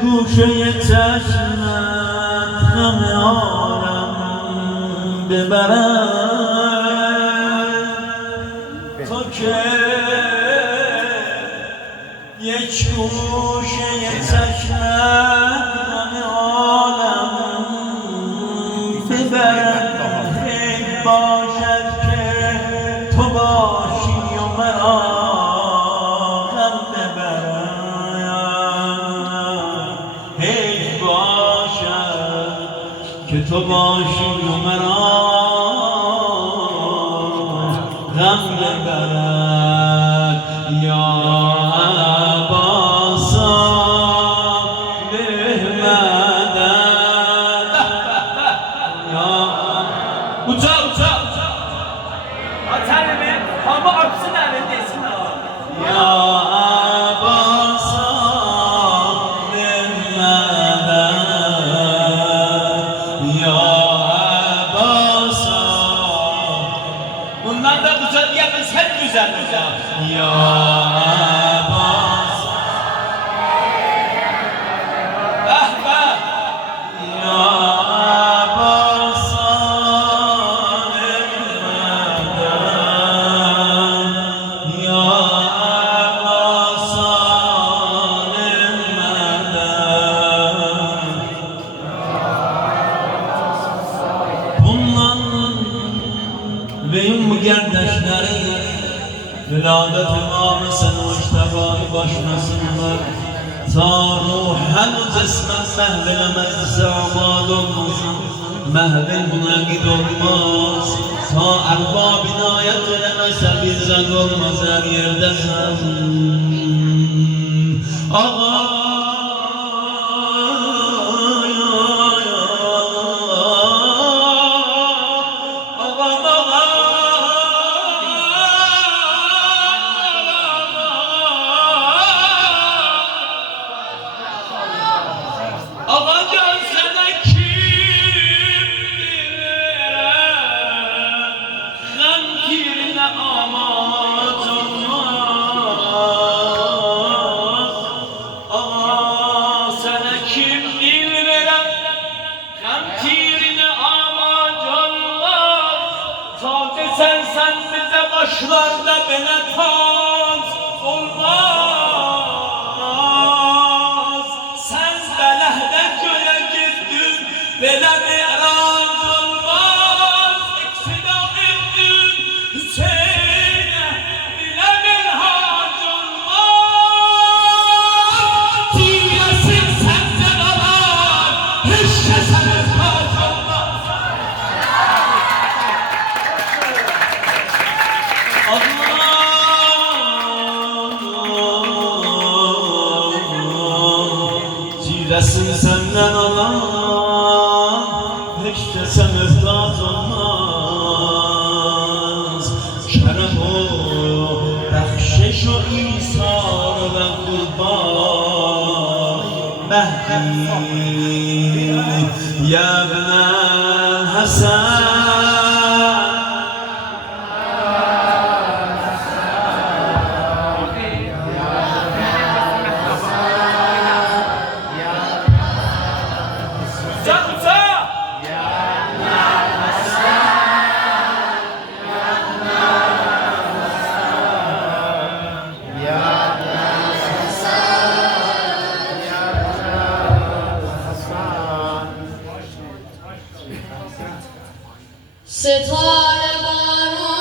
گوشه چشمت همه عالم ببرد تو که یک گوشه چشمت همه عالم ببرد حیف باشد که تو باشی و مرا غم ببرد حیف باشد که تو باشی و مرا غم ببرد یا ولادت امام حسن مجتبی başlasınlar ta ruhen cismen mehvil meclisi abad olmasın mehvil buna gid olmaz ta erbab inayet elemese bir zed olmaz her yerde sen ağa başlarda bana taz olmaz sen belehde köye gittin bela mi'raç olmaz iktida ettin Hüseyin'e bile minhac olmaz diyesin senden alan hiç kesene tac olmaz Ciresin senden alan hiç kese mühtaç olmaz Şeref o, bəxşiş o İsar ve kurban Mehdi ya ibne Hasan ستاره باران